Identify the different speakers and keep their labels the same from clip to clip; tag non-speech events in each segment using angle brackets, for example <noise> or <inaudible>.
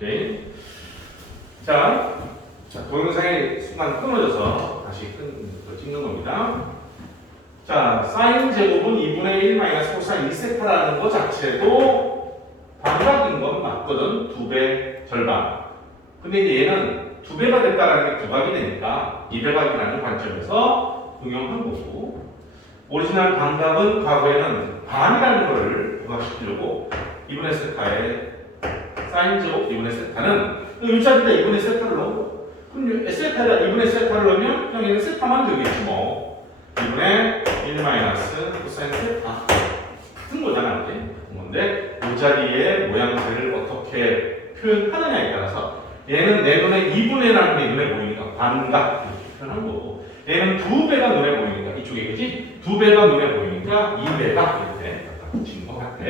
Speaker 1: 오케이. 자, 자 동영상이 순간 끊어져서 다시 끊, 찍는 겁니다. 자, 사인 제곱은 2분의 1 마이너스 코사인 2세타라는 것 자체도 반박인 건 맞거든. 두 배 절반. 근데 얘는 두 배가 됐다라는 게 부각이 되니까 2배각이라는 관점에서 응용한 거고 오리지널 반박은 과거에는 반이라는 걸 부각시키려고 2분의 세타에 사인 제곱 2분의 세타는 일자리다 2분의 세타를 넣고 그럼 세타에다 2분의 세타를 넣으면 그냥 얘는 세타만 되겠지 뭐. 2분의 1 마이너스 코사인 세타. 같은 거잖아 이게 건데? 이 자리의 모양새를 어떻게 표현하느냐에 따라서 얘는 내 눈에 2분의라는 게 눈에 보이니까 반각 이렇게 표현한 거고 얘는 두 배가 눈에 보이니까 이쪽에 그지? 두 배가 눈에 보이니까 2배가 이렇게 갖다 붙인 것 같아.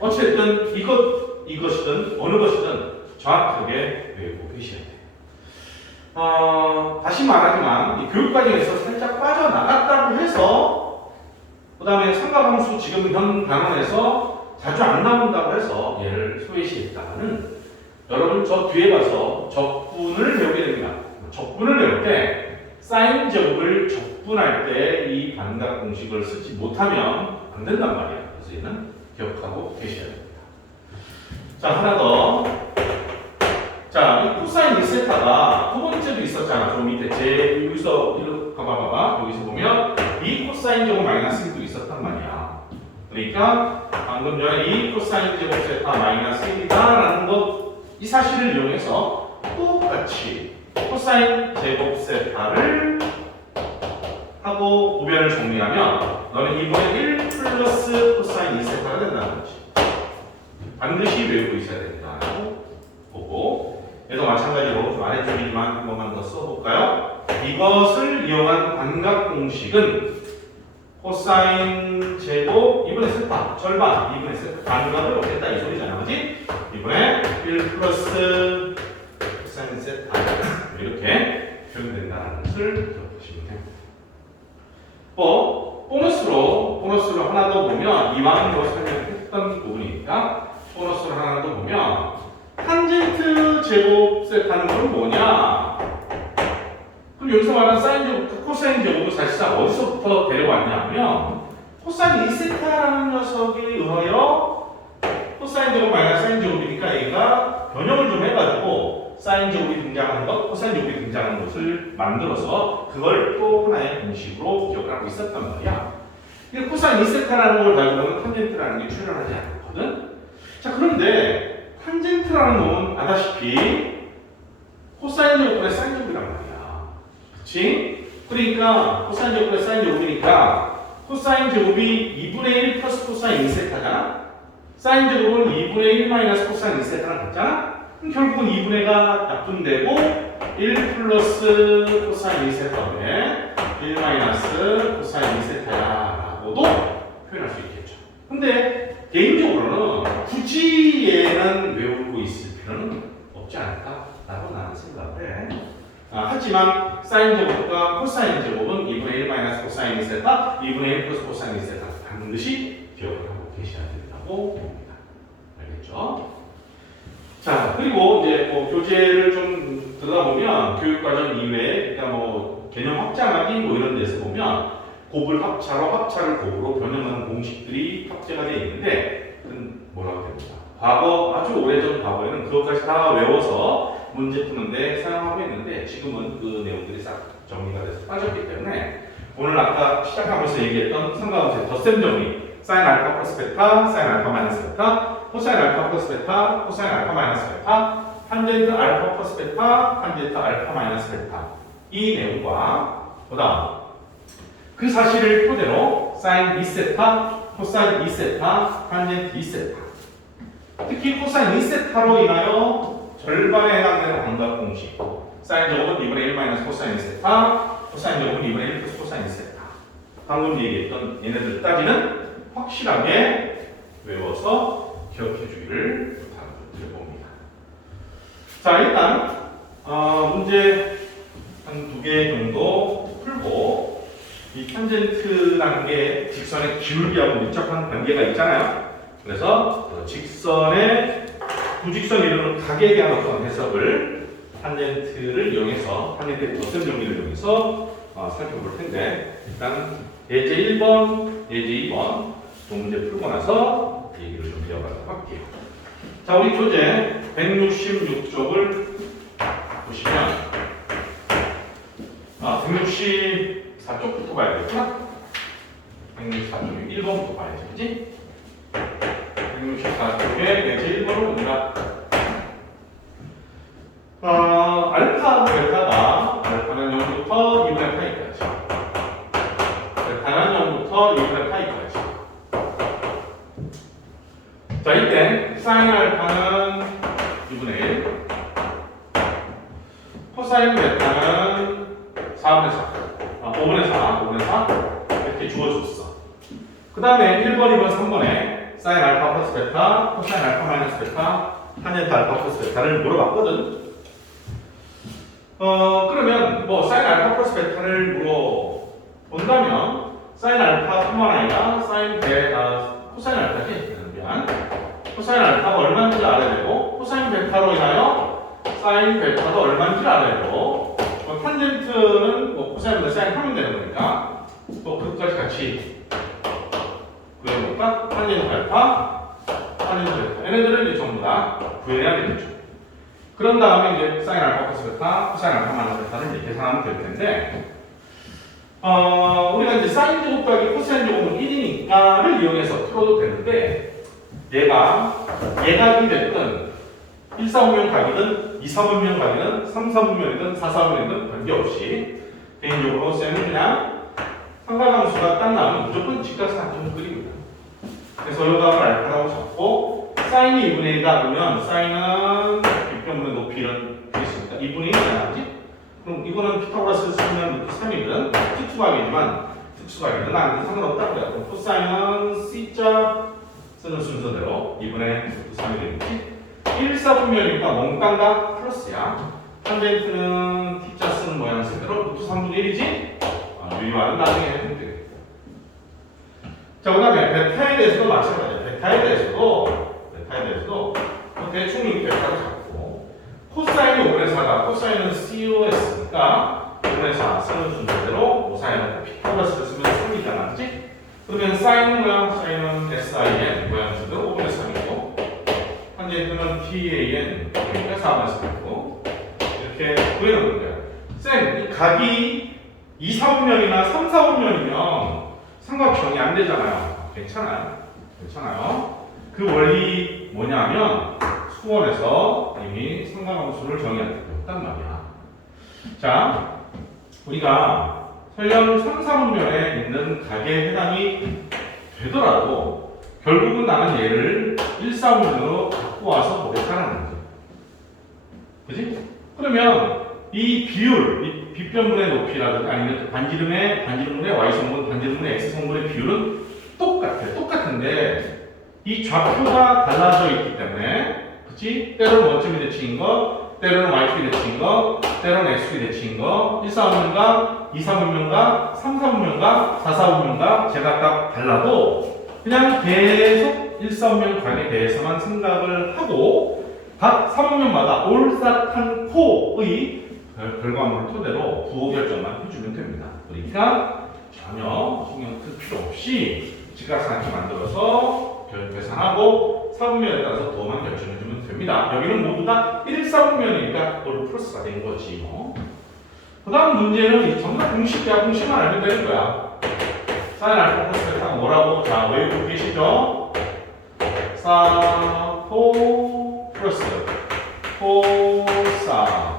Speaker 1: 어쨌든 이것 이것이든 어느 것이든 정확하게 외우고 계셔야 돼. 어, 다시 말하지만 이 교육 과정에서 살짝 빠져나갔다고 해서 그 다음에 삼가함수 지금 현 단원에서 자주 안 나온다고 해서 얘를 소외시했다가는 여러분 저 뒤에 가서 적분을 배우게 됩니다. 적분을 배울 때 사인 제곱을 적분할 때 이 반각 공식을 쓰지 못하면 안 된단 말이야. 그래서 얘는 기억하고 계셔야 됩니다. 자 하나 더. 자, 이 코사인 2세타가 두 번째도 있었잖아. 저 밑에 제 여기서 이렇게 봐봐 봐봐. 여기서 보면 이 코사인 제곱 마이너스 1도 있었단 말이야. 그러니까 방금 전에 이 코사인 제곱 세타 마이너스 1이다라는 것 이 사실을 이용해서 똑같이 코사인 제곱 세타를 하고 우변을 정리하면 너는 이번에 1 플러스 코사인 2세타가 된다는 거지. 반드시 외우고 있어야 된다고 보고. 얘도 마찬가지로 좀 아래쪽이지만 한 번만 더 써볼까요? 이것을 이용한 반각 공식은 코사인 제곱 2분의 세타 절반 2분의 세타 반각을 얻겠다? 이 소리잖아. 그지? 2분의 1 플러스 코사인 세타 <laughs> 이렇게 표현된다는 것을 기억하시면 됩니다. 또 보너스로 보너스로 하나 더 보면 이왕으로 설명했던 부분이니까 보너스로 하나 더 보면 탄젠트 제곱 세타는 건 뭐냐? 그럼 여기서 말하는 사인 제곱, 코사인 제곱은 사실상 어디서부터 데려왔냐면 코사인 2세타라는 녀석에 의하여 코사인 제곱 마이너스 사인 제곱이니까 얘가 변형을 좀 해가지고 사인 제곱이 등장하는 것, 코사인 제곱이 등장하는 것을 만들어서 그걸 또 하나의 공식으로 기억을 하고 있었단 말이야. 근데 코사인 2세타라는 걸 가지고는 탄젠트라는 게 출현하지 않거든. 자 그런데 탄젠트라는 놈은 아다시피 코사인 제곱분의 사인 제곱이란 말이야. 그치? 그러니까 코사인 제곱분의 사인 제곱이니까 코사인 제곱이 2분의 1 플러스 코사인 2세타잖아? 사인 제곱은 2분의 1 마이너스 코사인 2세타랑 같잖아? 그럼 결국은 2분의 가 약분되고 1 플러스 코사인 2세타에 1 마이너스 코사인 2세타야라고도 표현할 수 있겠죠. 근데 개인적으로는 굳이 얘는 외우고 있을 필요는 없지 않을까라고 나는 생각을 해. 아, 하지만 사인 제곱과 코사인 제곱은 2분의 1 마이너스 코사인 2세타, 2분의 1 플러스 코사인 2세타 반드시 기억을 하고 계셔야 된다고 봅니다. 알겠죠? 자, 그리고 이제 뭐 교재를 좀 들여다보면 교육과정 이외에 그러니까 뭐 개념 확장하기 뭐 이런 데서 보면 곱을 합차로 합차를 곱으로 변형하는 공식들이 탑재가 되어 있는데 뭐라고 됩니까? 과거 아주 오래전 과거에는 그것까지 다 외워서 문제 푸는데 사용하고 있는데 지금은 그 내용들이 싹 정리가 돼서 빠졌기 때문에 오늘 아까 시작하면서 얘기했던 삼각함수의 덧셈 정리 사인 알파 플러스 베타, 사인 알파 마이너스 베타, 코사인 알파 플러스 베타, 코사인 알파 마이너스 베타, 탄젠트 알파 플러스 베타, 탄젠트 알파 마이너스 베타 이 내용과 그 다음 그 사실을 토대로 사인 2세타, 코사인 2세타, 탄젠트 2세타. 특히 코사인 2세타로 인하여 절반에 해당되는 반각 공식. 사인 제곱은 2분의 1 마이너스 코사인 2세타, 코사인 제곱은 2분의 1 플러스 코사인 2세타. 방금 얘기했던 얘네들 따지는 확실하게 외워서 기억해 주기를 부탁드려봅니다. 자, 일단 어, 문제 한 두 개 정도 풀고 이 탄젠트라는 게 직선의 기울기하고 밀접한 관계가 있잖아요. 그래서 그 직선의 부직선 이루는 각에 대한 어떤 해석을 탄젠트를 이용해서 탄젠트의 덧셈 정리를 이용해서 어, 살펴볼 텐데 일단 예제 1번, 예제 2번 두 문제 풀고 나서 얘기를 좀 이어가도록 할게요. 자, 우리 교재 166쪽을 보시면 아, 164쪽부터 봐야 되겠구나. 164쪽 1번부터 봐야지, 그지? 164쪽에 예제 1번을 봅니다. 어, 알파, 베타가 알파는 0부터 2분의 파이까지 베타는 0부터 2분의 파이까지 자, 이때 사인 알파는 2분의 1 코사인 베타는 4분의 4 아, 5분의 4, 5분의 4 이렇게 주어졌어. 그 다음에 1번, 2번, 3번에 사인 알파 플러스 베타, 코사인 알파 마이너스 베타, 탄젠트 알파 플러스 베타를 물어봤거든. 어 그러면 뭐 사인 알파 플러스 베타를 물어 본다면 사인 알파뿐만 아니라 사인 베 아, 코사인 알파지? 미안. 코사인 알파가 얼마인지 알아야 되고 코사인 베타로 인하여 사인 베타도 얼마인지 알아야 되고 뭐 탄젠트는 뭐 코사인보다 사인 하면 되는 거니까 또 그것까지 같이 구해볼까? 탄젠트 알파 탄젠트 베타 얘네들은 이제 전부 다 구해야 되겠죠 그런 다음에 이제 사인 알파 플러스 베타, 코사인 알파 마이너스 베타를 이제 계산하면 될 텐데, 어, 우리가 이제 사인 제곱 더하기 코사인 제곱은 1이니까를 이용해서 풀어도 되는데, 얘가 예각이 됐든, 1, 4, 5면 각이든, 2, 3, 5면 각이든, 3, 4, 5면이든, 4, 4, 5면이든 관계없이, 개인적으로 쌤은 그냥 상가함수가 딱 나오면 무조건 한점 그립니다. 그래서 요각을 알파라고 잡고, 사인이 2분의 1이다 그러면 사인은 빗변분의 높이 이런 게 있으니까 2분의 1이 나오지? 그럼 이거는 피타고라스 쓰면 루트 3이거든? 특수각이지만 특수각이든 아니든 상관없다 그래요. 그럼 코사인은 C자 쓰는 순서대로 2분의 루트 3이 되겠지? 1, 4분면이니까 몽땅 플러스야. 탄젠트는 T자 쓰는 모양새대로 루트 3분의 1이지? 아, 유리화는 나중에 해도 되겠다. 자, 그 다음에 베타에 대해서도 마찬가지야. 베타에 대해서도 베타에 대해서도 뭐 대충 이 베타를 잡고 코사인이 5분의 4가 코사인은 COS니까 5분의 4 쓰는 순서대로 모사인은 피타고라스를 쓰면 3이잖아 그치? 그러면 사인 모양 사인은 SIN 모양새대로 5분의 3이고 탄젠트는 TAN 그러니까 4분의 3이고 이렇게 구해놓는 거야 쌤, 이 각이 2, 3분면이나 3, 4분면이면 삼각형이 안 되잖아요 괜찮아요 괜찮아요 그 원리 뭐냐면 수원에서 이미 상관함수를 정의했단 말이야. 자, 우리가 설령 3, 4분면에 있는 각에 해당이 되더라도 결국은 나는 얘를 1, 4분면으로 갖고 와서 보겠다는 거지. 그지? 그러면 이 비율, 이 빗변분의 높이라든가 아니면 반지름의 반지름분의 y성분, 반지름분의 x성분의 비율은 똑같아. 똑같은데 이 좌표가 달라져 있기 때문에 그치? 때로는 원점이 대칭인 거, 때로는 y축이 대칭인 거, 때로는 x축이 대칭인 거, 1, 4분면과 2, 3분면과 3, 4분면과 4, 4분면과 제각각 달라도 그냥 계속 1, 4분면 관에 대해서만 생각을 하고 각 3분면마다 올사탄코의 결과물을 토대로 부호 결정만 해주면 됩니다. 그러니까 전혀 신경 쓸 필요 없이 직각상을 만들어서 결- 계산하고 4분면에 따라서 도만 결정해주면 됩니다. 여기는 모두 다 1, 4분면이니까 그걸 플러스가 된 거지 뭐. 그 다음 문제는 이 정말 공식이야. 공식만 알면 되는 거야. 사인 알파 플러스 베타가 뭐라고? 자, 외우고 계시죠? 사포 플러스 코사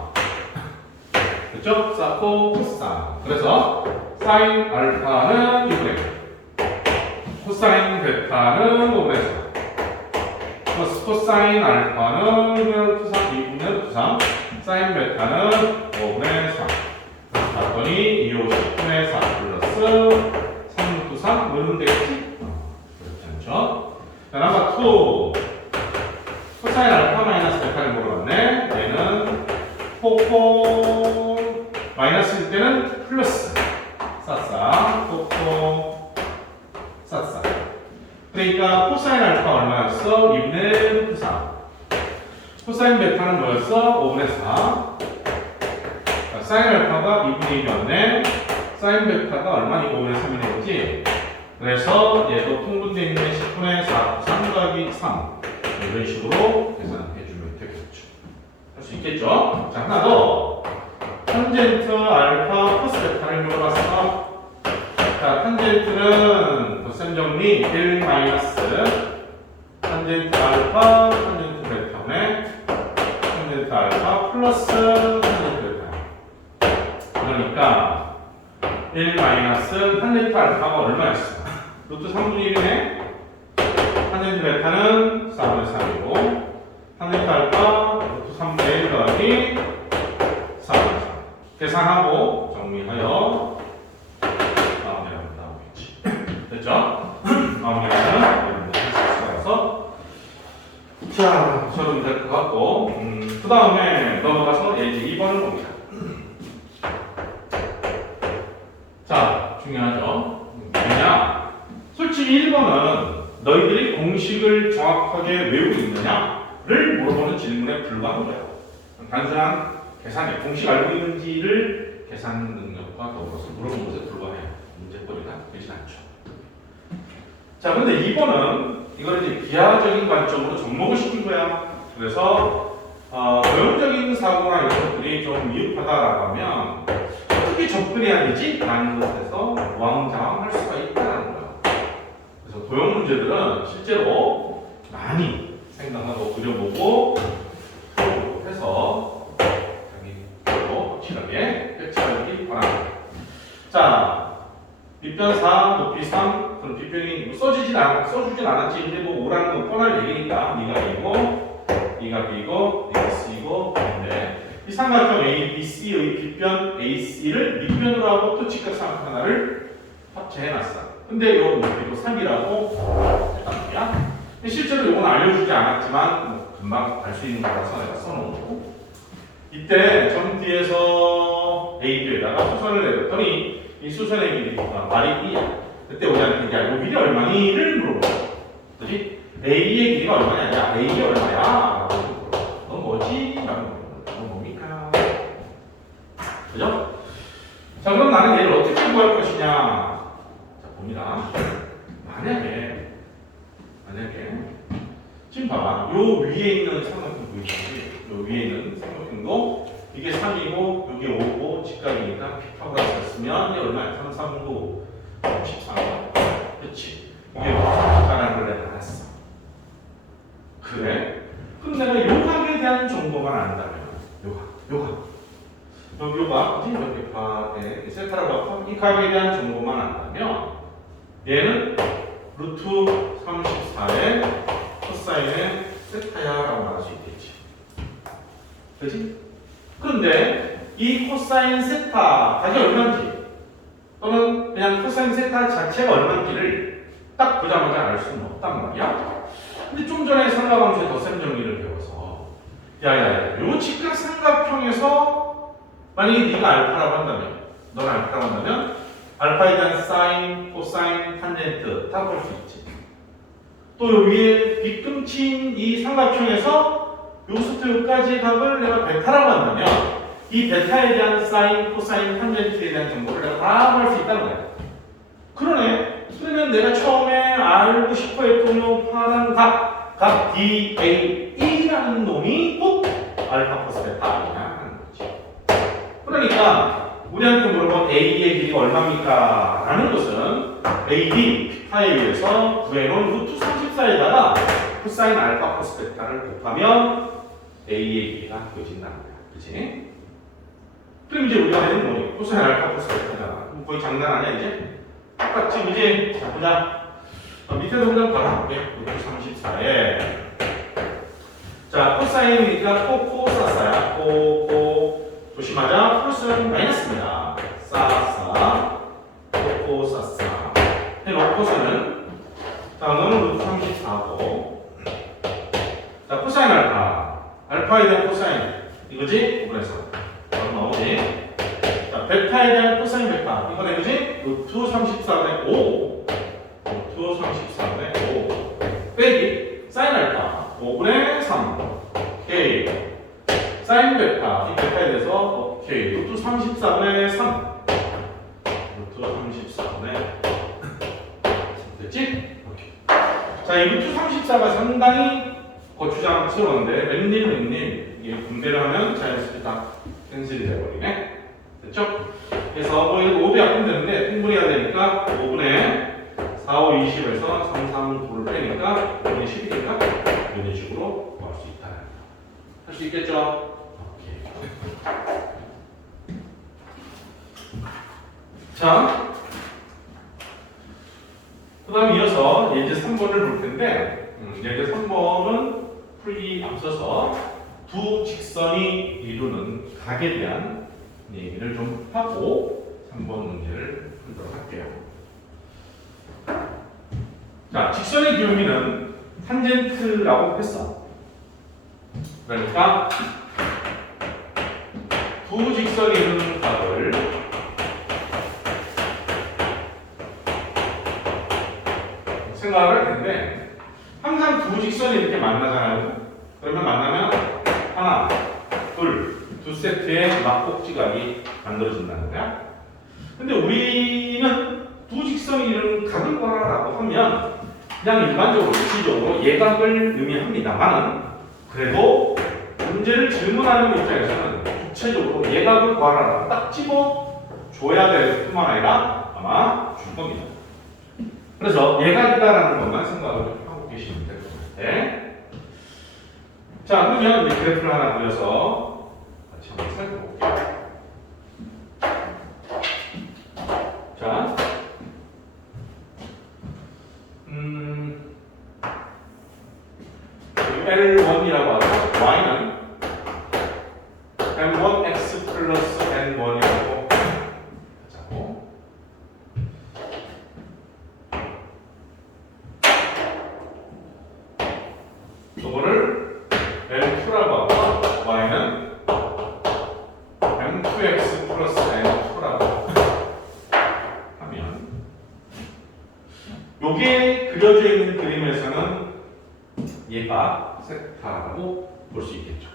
Speaker 1: 그죠? 사포 코사 그래서 사인 알파는 6분의 1 코사인 베타는 5분의 4 플러스 코사인 알파는 1분의 3, 2분의 3 사인 베타는 5분의 3 봤더니 2, 5, 10분의 4 플러스 3, 9, 3뭐 이러면 되겠지? 않죠? 자, 넘버 2 코사인 알파 마이너스 베타를 물어봤네 얘는 코코 마이너스일 때는 플러스 싸싸 코코 싸싸 그러니까 코사인 알파 얼마였어? 2분의 루트 3 코사인 베타는 뭐였어? 5분의 4. 자, 사인 알파가 2분의 1이었네. 사인 베타가 얼마니? 5분의 3이네, 그지? 그래서 얘도 통분되어 있는 10분의 4, 3 더하기 3. 이런 식으로 계산해 주면 되겠죠. 할 수 있겠죠? 자, 하나 더. 탄젠트 알파 코스 베타를 물어봤어. 자, 탄젠트는 도셈 정리 1 마이너스 탄젠트 알파, 탄젠트 베타네. 탄젠트 알파 플러스 탄젠트 베타. 그러니까 1 마이너스 탄젠트 알파가 얼마였어? 루트 3분의 1이네. 탄젠트 베타는 4분의 3이고 탄젠트 알파 루트 3분의 1 더하기 4분의 3. 계산하고 정리하여 마무리가 나오겠지. 됐죠? <clears throat> 마무리하면 여러분들 자, 저는 될것 같고 음, 그 다음에 넘어가서 예지 2번을 봅니다. 자, 중요하죠? 왜냐? 솔직히 1번은 너희들이 공식을 정확하게 외우고 있느냐를 물어보는 질문에 불과한 거예요. 단순한 계산의 공식 알고 있는 지를 계산 능력과 더불어서 물어본 것에 불과해요. 문제거리가 되진 않죠. 자, 근데 2번은 이걸 이제 비하적인 관점으로 접목을 시킨 거야. 그래서 어, 도형적인 사고나 이런 것들이 좀 미흡하다라고 하면 어떻게 접근해야 되지? 라는 것에서 왕장할 수가 있다는 거야. 그래서 도형 문제들은 실제로 많이 생각하고 그려보고 해서 자기로 확실하게 펼쳐야기 바랍니다. 자, 빗변 4, 높이 3, 그럼 빗변이 뭐 써지진 않, 써주진 않았지. 근데 뭐 오라는 건 뻔할 얘기니까. 네가 B고, 네가 B고, 네가 C고, 근데 이 삼각형 A, B, C의 빗변 AC를 밑변으로 하고 또 직각삼각 하나를 합체해놨어. 근데 요 높이도 3이라고 했단 말이야. 근데 실제로 이건 알려주지 않았지만 뭐 금방 알 수 있는 거라서 내가 써놓은 거고. 이때 점 뒤에서 AB에다가 수선을 내렸더니 이 수선의 길이가 말이 2야. 그때 우리한테 야, 요 길이 얼마니를 물어봐. 그지? A의 길이가 얼마냐? 야, A 얼마야? 넌 뭐지? 라고. 넌 뭡니까? 그죠? 자, 그럼 나는 얘를 어떻게 구할 것이냐? 자, 봅니다. 만약에, 만약에, 지금 봐봐. 요 위에 있는 삼각형 보이시지? 요 위에 있는 삼각형도 이게 3이고, 여기 5고, 직각이니까 피타고라스 쓰면 이게 얼마야? 3, 3, 9, 14. 그치? 이게 가라는 걸 내가 알았어. 그래? 그럼 내가 요각에 대한 정보만 안다면, 요각, 요각. 여기 요각, 그지? 이렇게 파에 세타라고 이 각에 대한 정보만 안다면, 얘는 루트 34의 코사인의 세타야라고 말할 수 있겠지. 그지? 그런데 이 코사인 세타 값이 얼마인지 또는 그냥 코사인 세타 자체가 얼마인지를 딱 보자마자 알 수는 없단 말이야. 근데 좀 전에 삼각함수의 덧셈 정리를 배워서 야야야 요 직각 삼각형에서 만약에 네가 알파라고 한다면 넌 알파라고 한다면 알파에 대한 사인, 코사인, 탄젠트 다 볼 수 있지. 또요 위에 빗금친 이 삼각형에서 요수부터 여기까지의 값을 내가 베타라고 한다면 이 베타에 대한 사인, 코사인, 탄젠트에 대한 정보를 내가 다할수 있다는 거야. 그러네. 그러면 내가 처음에 알고 싶어 했던 요 파란 값, 값 DAE라는 놈이 꼭 알파 코스 베타 아니냐. 그러니까 우리한테 물어본 A의 길이가 얼마입니까? 라는 것은 AD 파에 의해서 구해놓은 루트 34에다가 코사인 알파 코스 베타를 곱하면 A의 길이가 구해진다는 거야. 그치? 그럼 이제 우리가 되는 뭐니? 코사인 알파 베타잖아. 그럼 거의 장난 아니야 이제? 똑같이 이제 자 보자. 어, 밑에도 그냥 받아볼게. 루트 34에 자 코사인이니까 코 코 사 사야. 코 코 조심하자. 플러스는 마이너스입니다. 싸싸 코코 싸싸 해놓고서는 108에 대한 코사인. 이거지? 그래서 그럼 나머지. 자 108에 대한 코사인 108 이건 이거지? 루트 34분의 5 루트 34분의 5 빼기. 사인 알파. 5분의 3 오케이. 사인 108 이 108에 대해서 오케이. 루트 34분의 3 루트 34분의 3 됐지? 오케이. 자, 이 루트 34가 상당히 거추장스러운데 웬일 웬일 이게 분배를 하면 자연스럽게 다 캔슬이 돼버리네 됐죠? 그래서 뭐 이거 5배 약분 되는데 통분해야 되니까 5분의 4, 5, 20에서 3, 3, 9를 빼니까 5분의 10이니까 이런 식으로 구할 수 있다 할 수 있겠죠? 오케이. 자, 그 다음 이어서 예제 3번을 볼 텐데, 음, 예제 3번은 풀이 앞서서 두 직선이 이루는 각에 대한 얘기를 좀 하고 3번 문제를 풀도록 할게요. 자, 직선의 기울기는 탄젠트라고 했어. 그러니까 두 직선이 이루는 각을 생각을 할 텐데 항상 두 직선이 이렇게 만나잖아요. 그러면 만나면 하나, 둘, 두 세트의 막꼭지각이 만들어진다는 거야. 근데 우리는 두 직선이 이루는 각을 구하라고 하면 그냥 일반적으로 일시적으로 예각을 의미합니다만 그래도 문제를 질문하는 입장에서는 구체적으로 예각을 구하라고 딱 집어 줘야 될 뿐만 아니라 아마 줄 겁니다. 그래서 예각이다라는 것만 생각을 하고 계시면 될 것 같아요. 자, 그러면 이제 그래프를 하나 그려서 같이 한번 살펴볼게요. 자, 음, L1이라고 하고 Y는 M1X 플러스 N1이라고 하자고. 저거를 M2라고 하고 Y는 M2X 플러스 N2라고 하면 요게 그려져 있는 그림에서는 얘가 세타라고 볼 수 있겠죠.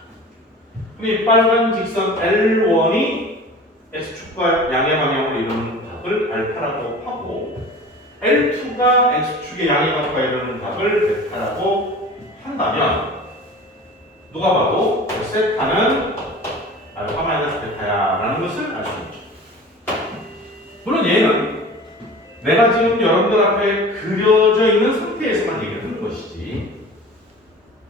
Speaker 1: 그럼 이 빨간 직선 L1이 X축과 양의 방향으로 이루는 각을 알파라고 하고 L2가 X축의 양의 각과 이루는 각을 베타라고 한다면 누가 봐도 그 세타는 알파 마이너스 베타야 라는 것을 알 수 있죠. 물론 얘는 내가 지금 여러분들 앞에 그려져 있는 상태에서만 얘기를 하는 것이지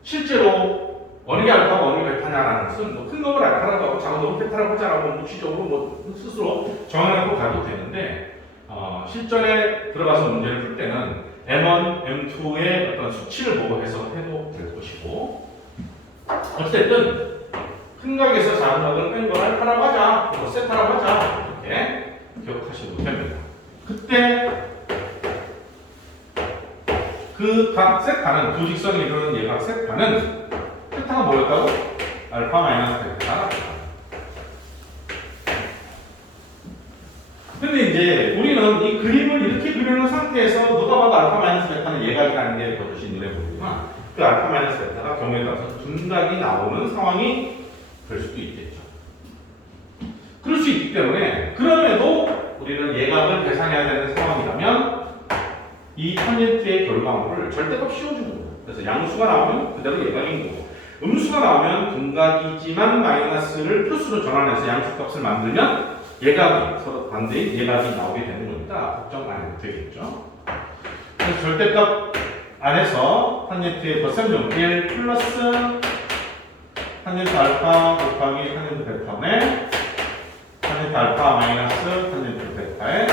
Speaker 1: 실제로 어느 게 알파고 어느 게 베타냐라는 것은 뭐 큰 놈을 알파라고 하고 작은 놈을 베타라고 하자라고 무취적으로 뭐 스스로 정해놓고 가도 되는데 어, 실전에 들어가서 문제를 풀 때는 M1, M2의 어떤 수치를 보고 해석해도 될 것이고 어쨌든 큰 각에서 작은 각을 뺀 걸 알파라고 하자, 뭐 세타라고 하자 이렇게 기억하시면 됩니다. 그때 그 각 세타는 두 직선이 이루는 예각 세타는 세타가 뭐였다고? 알파 마이너스 베타. 근데 이제 우리는 이 그림을 이렇게 그려놓은 상태에서 누가 봐도 알파 마이너스 베타는 예각이라는 게 그것이 눈에 보이지만 그 알파 마이너스 베타가 경우에 따라서 둔각이 나오는 상황이 될 수도 있겠죠. 그럴 수 있기 때문에 그럼에도 우리는 예각을 계산해야 되는 상황이라면 이 탄젠트의 결과물을 절대값 씌워주는 거예요. 그래서 양수가 나오면 그대로 예각인 거고 음수가 나오면 분각이지만 마이너스를 플러스로 전환해서 양수값을 만들면 예각이 서로 반대인 예각이 나오게 되는 거니까 걱정 안 해도 되겠죠. 그래서 절대값 안에서 탄젠트의 거셈점 1 플러스 탄젠트 알파 곱하기 탄젠트 베타네 탄젠트 알파 마이너스 탄젠트 베타의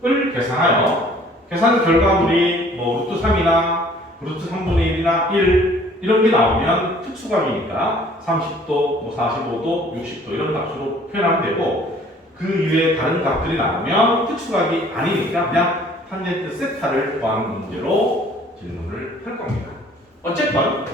Speaker 1: 절대값을 계산하여 계산 결과물이 뭐 루트 3이나 루트 3분의 1이나 1 이런 게 나오면 특수각이니까 30도, 뭐 45도, 60도 이런 값으로 표현하면 되고 그 이외에 다른 값들이 나오면 특수각이 아니니까 그냥 탄젠트 세타를 구하는 문제로 질문을 할 겁니다. 어쨌건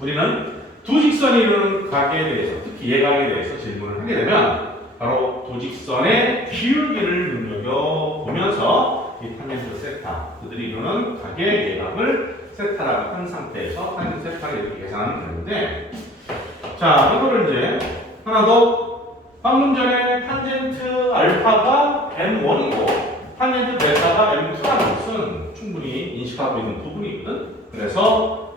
Speaker 1: 우리는 두 직선이 이루는 각에 대해서 특히 예각에 대해서 질문을 하게 되면 바로 두 직선의 기울기를 눈여겨보면서 이 탄젠트 세타 그들이 이루는 각의 예각을 세타라고 한 상태에서 탄젠트 세타를 이렇게 계산하면 되는데 자, 이거를 이제 하나 더 방금 전에 탄젠트 알파가 m1이고 탄젠트 베타가 m2라는 것은 충분히 인식하고 있는 부분이거든. 그래서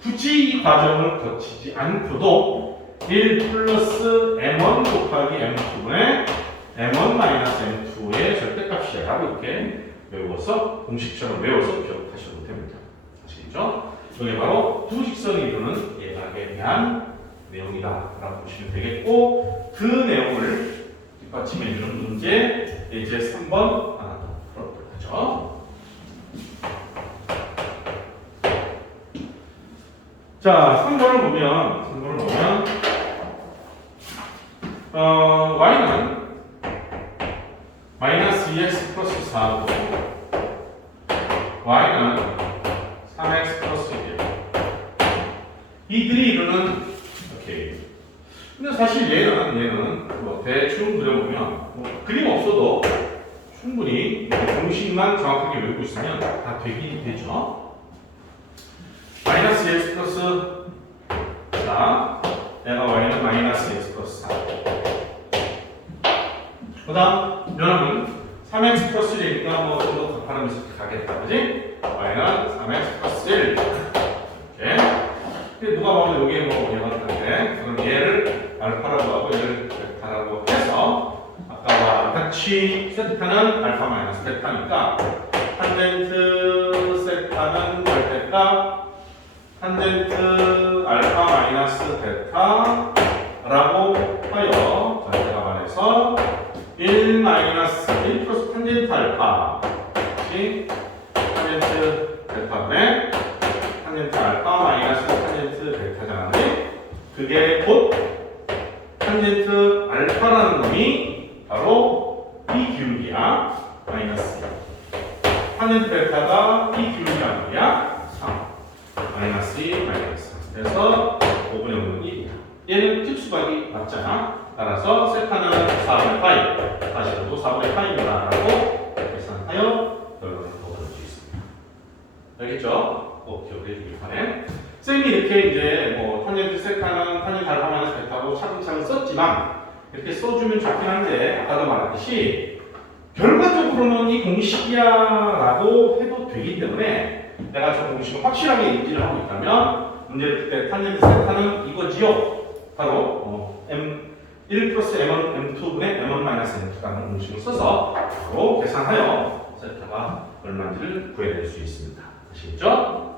Speaker 1: 굳이 이 과정을 거치지 않고도 1 플러스 m1 곱하기 m2분의 m1 마이너스 m2의 절대값이라고 이렇게 외워서 공식처럼 외워서 기억하셔도 됩니다. 아시겠죠? 이게 바로 두 직선이 이루는 예각에 대한 내용이다라고 보시면 되겠고 그 내용을 뒷받침해 주는 문제 예제 3번 하나 더 풀어보도록 하죠. 자, 3번을 보면 3번을 보면 어, y는 마이너스 2x 플러스 4고 y는 이루는 오케이 근데 사실 얘는 얘는 뭐 대충 그려보면 뭐 그림 없어도 충분히 공식만 정확하게 외우고 있으면 다 되긴 되죠. 마이너스 x 플러스 4 내가 y는 마이너스 x 플러스 4 그 다음 여러분 3x 플러스 1이니까 뭐좀더 곱하면서 가겠다. 그지? y는 3x 플러스 1 이렇게 근데 누가 봐도 여기에 뭐 얘가 같은데 그럼 얘를 알파라고 하고 얘를 베타라고 해서 아까와 같이 세타는 알파 마이너스 베타니까 탄젠트 세타는 절대값 탄젠트 알파 마이너스 베타라고 하여 절대값 안에서 1 마이너스 1 플러스 탄젠트 알파 이 탄젠트 베타분의 탄젠트 알파 마이너스 탄젠트 베타잖아요. 그게 곧 탄젠트 알파라는 놈이 바로 이 기울기야 마이너스 탄젠트 베타가 이 기울기란 말이야 3 마이너스 2 마이너스 3 그래서 5분의 5는 1이야 얘는 특수각이 맞잖아 따라서 세타는 4분의 파이 다시 또 4분의 파이입니다 라고 계산하여 결론을 얻어낼 수 있습니다 알겠죠? 꼭 기억해 주길 바래 쌤이 이렇게 이제 뭐 탄젠트 세타는 탄젠트 알파 마이너스 베타고 차근차근 썼지만 이렇게 써주면 좋긴 한데 아까도 말했듯이 결과적으로는 이 공식이야라고 해도 되기 때문에 내가 저 공식을 확실하게 인지를 하고 있다면 문제를 풀때 탄젠트 세타는 이거지요. 바로 어, m 1 플러스 m1 m2분의 m1 마이너스 m2라는 공식을 써서 계산하여 세타가 얼마인지를 구해낼 수 있습니다. 아시겠죠?